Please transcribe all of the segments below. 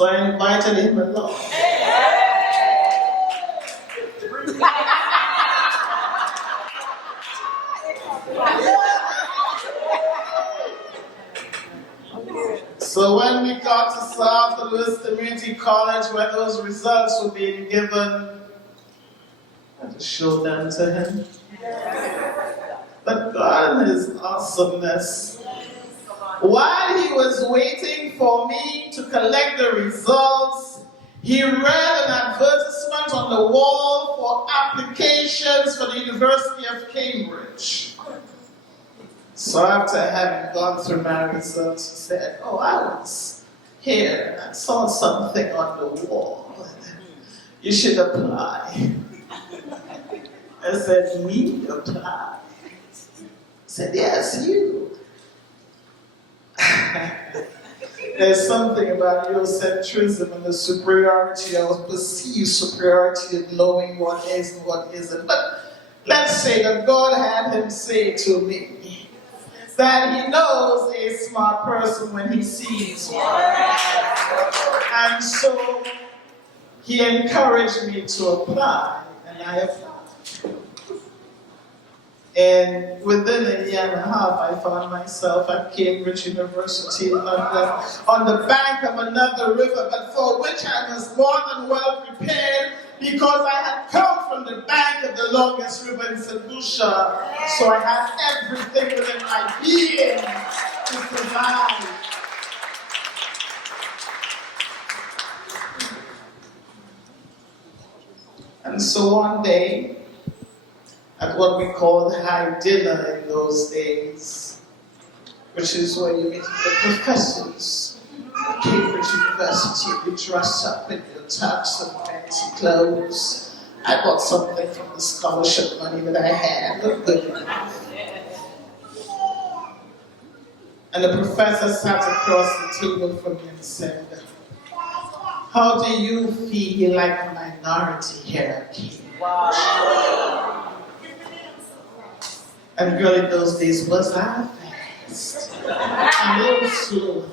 So I invited him along. So when we got to South Louis Community College, where those results were being given, I had to show them to him. But God in His awesomeness, while He was waiting for me to collect the results, He read an advertisement on the wall for applications for the University of Cambridge. So after having gone through my results, He said, "Oh, I was here and I saw something on the wall. You should apply." I said, "Me apply?" He said, "Yes, you." There's something about Eurocentrism and the superiority or perceived superiority of knowing what is and what isn't. But let's say that God had Him say to me that He knows a smart person when He sees one. And so He encouraged me to apply, and I applied. And within a year and a half, I found myself at Cambridge University in London, on the bank of another river, but for which I was more than well prepared, because I had come from the bank of the longest river in St. Lucia. So I had everything within my being to survive. And so one day, at what we called high dinner in those days, which is where you meet the professors at Cambridge University, you dress up in your tux and fancy clothes. I bought something from the scholarship money that I had, looked good enough. And the professor sat across the table from me and said, "How do you feel like a minority here at Cambridge?" Wow. And girl, in those days, was I fast? A little slow.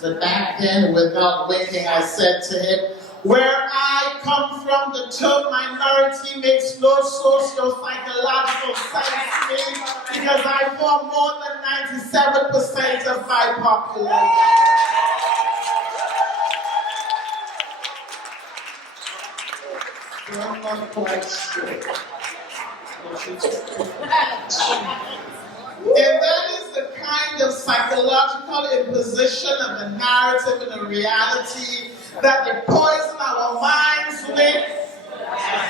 But back then, without winking, I said to him, "Where I come from, the term minority makes no socio-psychological sense to me, because I form more than 97% of my population." So I'm not quite sure. And that is the kind of psychological imposition of the narrative and the reality that they poison our minds with.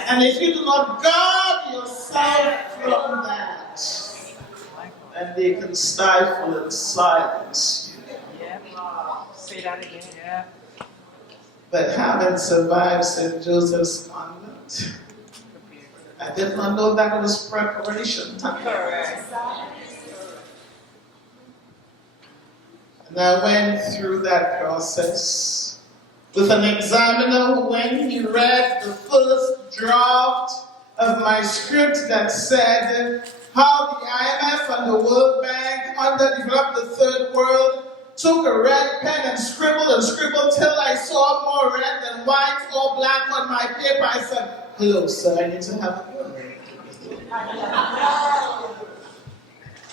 And if you do not guard yourself from that, then they can stifle and silence you. Say that again. Yeah. But having survived St. Joseph's Convent, I did not know that was preparation time. Correct. And I went through that process with an examiner who, when he read the first draft of my script that said how the IMF and the World Bank underdeveloped the third world, took a red pen and scribbled till I saw more red than white or black on my paper, I said, "Hello, sir, I need to have a word."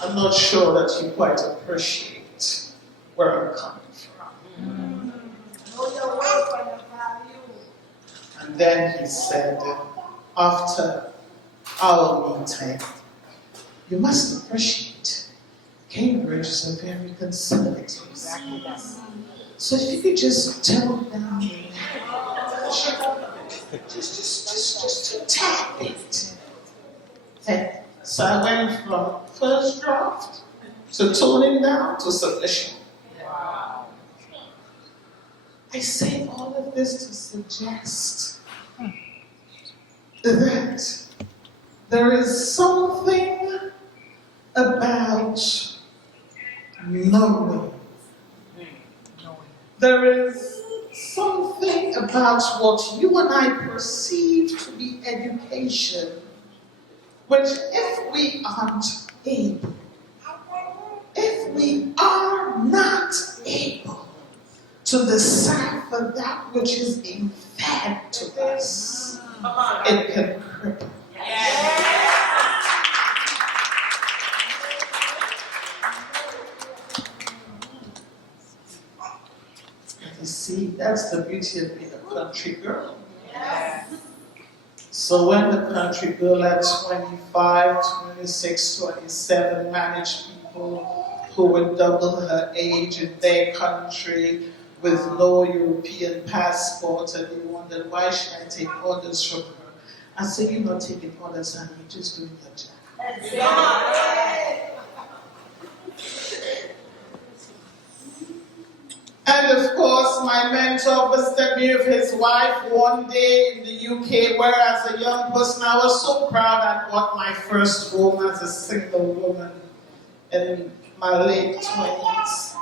I'm not sure that you quite appreciate where I'm coming from. And then he said, after our meeting, "You must appreciate Cambridge is a very conservative. So if you could just tone down the language, just a tad bit." So I went from first draft to toning down to submission. Wow. I say all of this to suggest that there is something about knowing. There is something about what you and I perceive to be education, which if we aren't able, if we are not able to decipher that which is being fed to us, it can cripple. You see, that's the beauty of being a country girl. So when the country girl at 25, 26, 27 managed people who would double her age in their country with no European passport, and they wondered, why should I take orders from her? I said, you're not taking orders, honey, you're just doing your job. And of course, my mentor visited me with his wife one day in the UK, where as a young person, I was so proud I bought my first home as a single woman in my late 20s.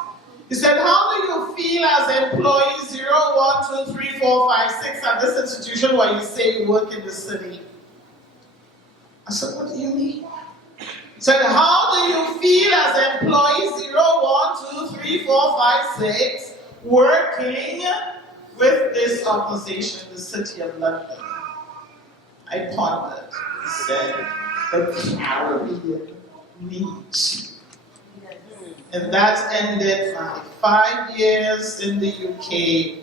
He said, how do you feel as employee 0, 1, 2, 3, 4, 5, 6 at this institution where you say you work in the city? I said, what do you mean? He said, how do you feel as employee 0, 1, 2, 3, 4, 5, 6 working with this organization in the city of London? I pondered. He said, the Caribbean needs. And that ended my 5 years in the UK,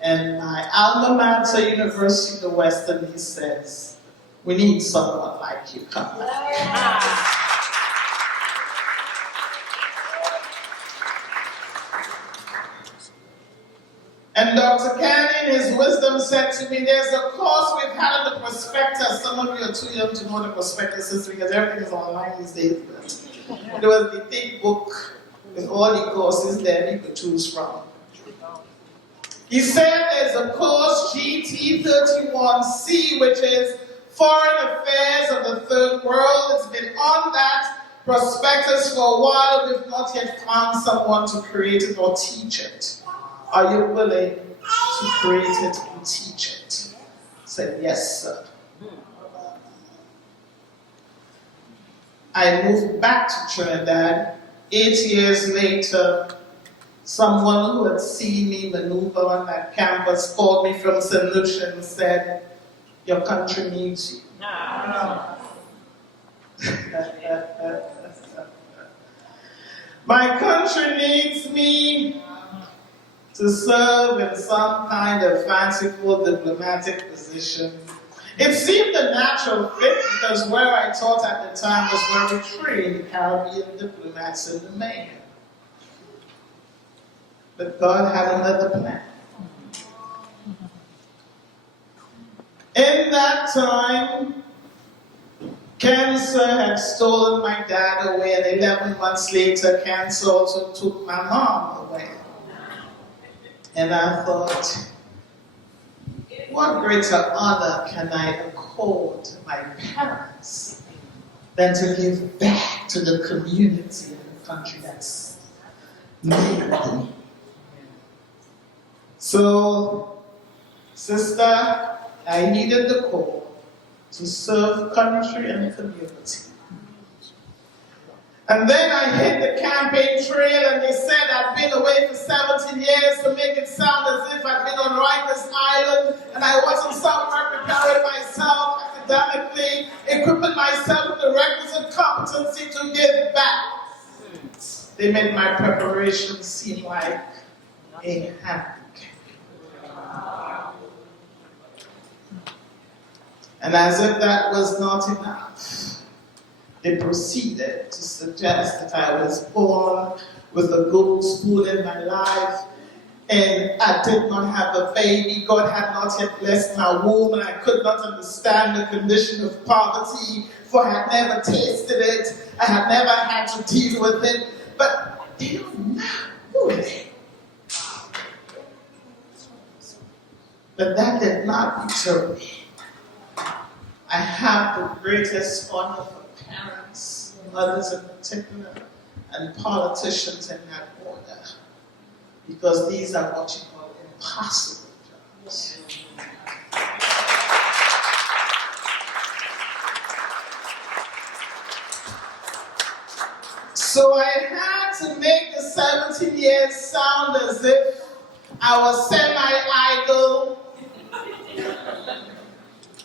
and my alma mater, University of the West Indies, says, we need someone like you come back. And Dr. Cannon, in his wisdom, said to me, there's a course we've had in the prospectus. Some of you are too young to know the prospectus because everything is online these days. But there was the big book with all the courses there you could choose from. He said there's a course, GT31C, which is Foreign Affairs of the Third World. It's been on that prospectus for a while. We've not yet found someone to create it or teach it. Are you willing to create it and teach it? I said, yes, sir. I moved back to Trinidad. 8 years later, someone who had seen me maneuver on that campus called me from St. Lucia and said, your country needs you. My country needs me to serve in some kind of fanciful diplomatic position. It seemed a natural fit because where I taught at the time was where we trained Caribbean diplomats in the main. But God had another plan. In that time, cancer had stolen my dad away, and 11 months later, cancer also took my mom away. And I thought, what greater honor can I accord my parents than to give back to the community and the country that's made me? So, sister, I needed the call to serve country and community. And then I hit the campaign trail, and they said I'd been away for 17 years to make it sound as if I'd been on Rikers Island and I wasn't somewhere preparing myself academically, equipping myself with the requisite competency to give back. They made my preparation seem like a handicap. And as if that was not enough, they proceeded to suggest that I was born with a golden spoon in my life, and I did not have a baby. God had not yet blessed my womb, and I could not understand the condition of poverty, for I had never tasted it. I had never had to deal with it. But they don't know, who they? But that did not deter me. I have the greatest honor for parents, mothers in particular, and politicians in that order, because these are what you call impossible jobs. So I had to make the 17 years sound as if I was semi-idle.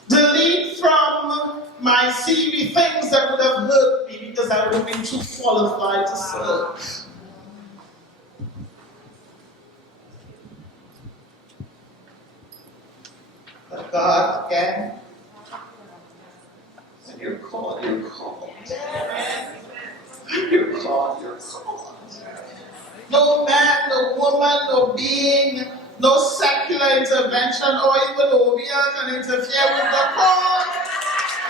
Delete from my CV things that would have hurt me because I would have been too qualified to serve. But God, again, when you're called, you're called. You're called, you're called. No man, no woman, no being, no secular intervention or even OBL can interfere with the call.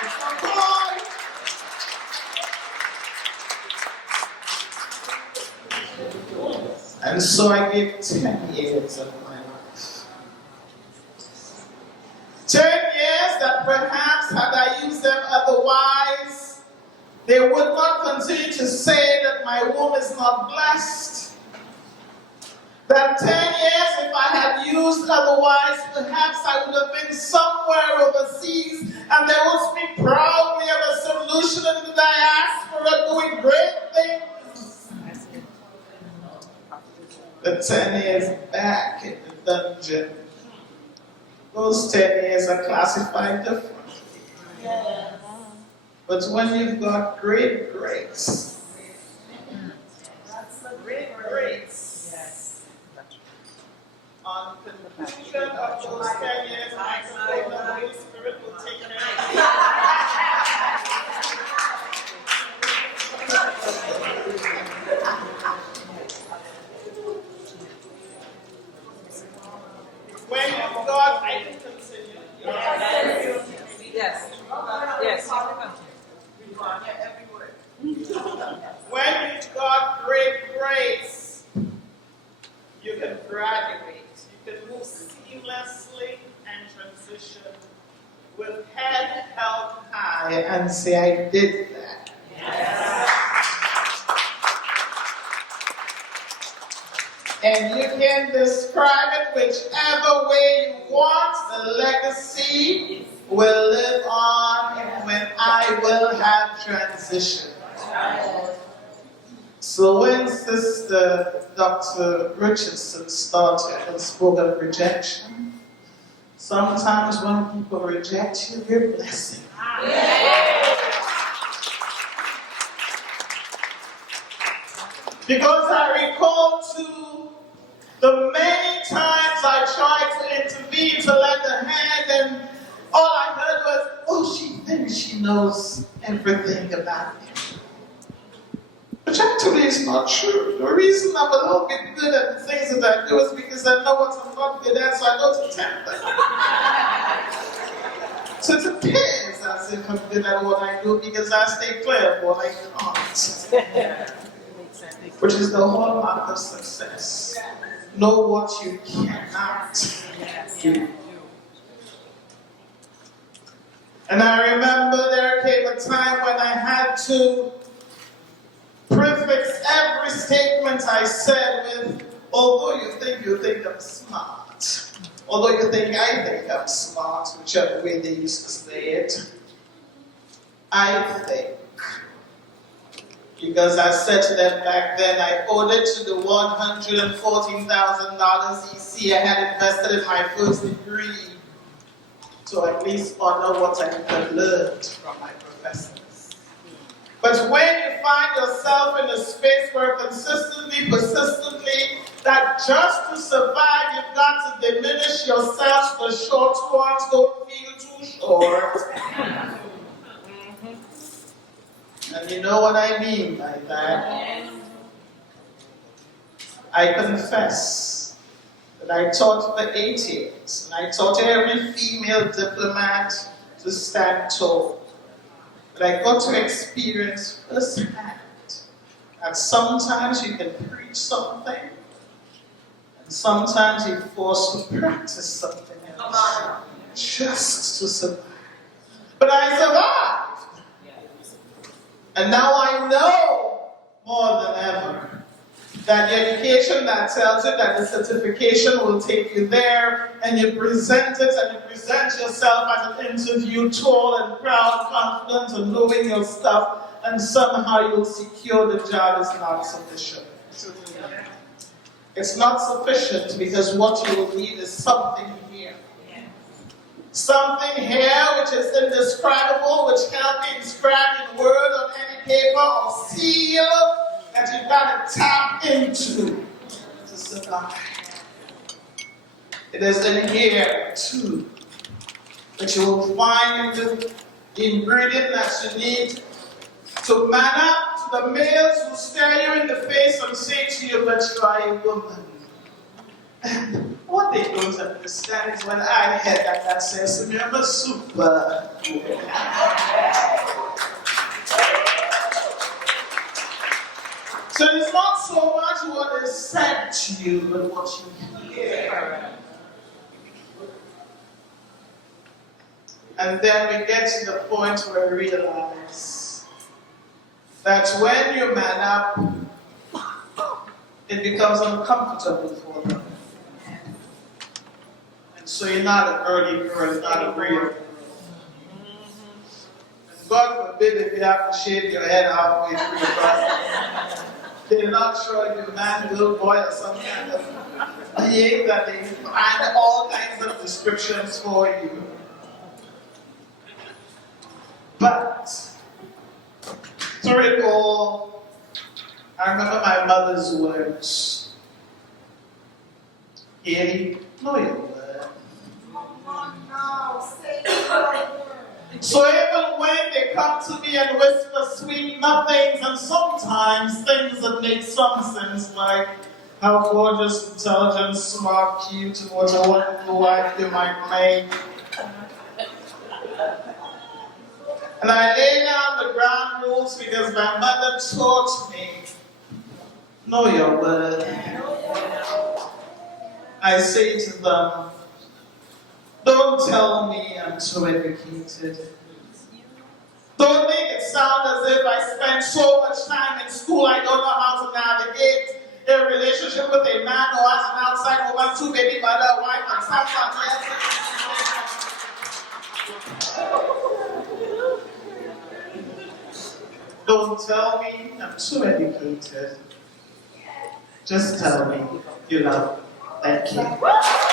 It's the call. And so I gave 10 years of my life. 10 years that perhaps had I used them otherwise, they would not continue to say that my womb is not blessed. That 10 years, if I had used otherwise, perhaps I would have been somewhere overseas and they would speak proudly of a solution in the diaspora doing great things. The 10 years back in the dungeon, those 10 years are classified differently. But when you've got great grace, great grace, on conclusion of those 10 years, I suppose the Holy Spirit will take care of it. When you've got, I can continue. Yes. Yes. When you've got great grace, you can graduate. You can move seamlessly and transition with head held high and say, I did that. Yes. And you can describe it whichever way you want. The legacy will live on when I will have transitioned. So when Sister Dr. Richardson started and spoke of rejection, sometimes when people reject you, you're a blessing. Because I recall too, the many times I tried to intervene to lend a hand, and all I heard was, oh, she thinks she knows everything about me. Which actually is not true. The reason I'm a little bit good at the things that I do is because I know what I'm not good at, so I don't attempt them. So it appears as if I'm good at what I do because I stay clear of what I can't. Which is the hallmark of success. Know what you cannot do. And I remember there came a time when I had to prefix every statement I said with, although you think I'm smart, although you think I think I'm smart, whichever way they used to say it, I think. Because I said to them back then, I owed it to the $114,000 EC I had invested in my first degree to at least honor what I had learned from my professors. But when you find yourself in a space where consistently, persistently, that just to survive, you've got to diminish yourself, the short ones don't feel too short. And you know what I mean by that? I confess that I taught for 8 years, and I taught every female diplomat to stand tall. But I got to experience firsthand that sometimes you can preach something, and sometimes you're forced to practice something else just to survive. But I survived. And now I know more than ever that the education that tells you that the certification will take you there, and you present it and you present yourself at an interview tall and proud, confident and knowing your stuff, and somehow you'll secure the job is not sufficient. It's not sufficient because what you will need is something here. Something here which is indescribable, which cannot be inscribed in word on any paper or seal, that you've got to tap into to survive. It is in here too that you will find the ingredient that you need to man up to the males who stare you in the face and say to you, but you are a woman. And what they don't understand is when I heard that says to me, I'm a super. So it's not so much what is said to you, but what you hear. And then we get to the point where we realize that when you man up, it becomes uncomfortable for them. And so you're not a girly girl, you're not a real girl. And God forbid if you have to shave your head halfway through your body. They're not sure if you're a man, little boy, or some kind of being that they find all kinds of descriptions for you. But through it all, I remember my mother's words. Gale, know your word. So even when they come to me and whisper sweet nothings, and sometimes things that make some sense, like how gorgeous, intelligent, smart, cute, and what a wonderful wife you might make. And I lay down the ground rules because my mother taught me, know your word. I say to them, don't tell me I'm too educated. Don't make it sound as if I spent so much time in school I don't know how to navigate a relationship with a man who has an outside woman, two baby mother, wife, and something. Don't tell me I'm too educated. Just tell me you love me. Thank you.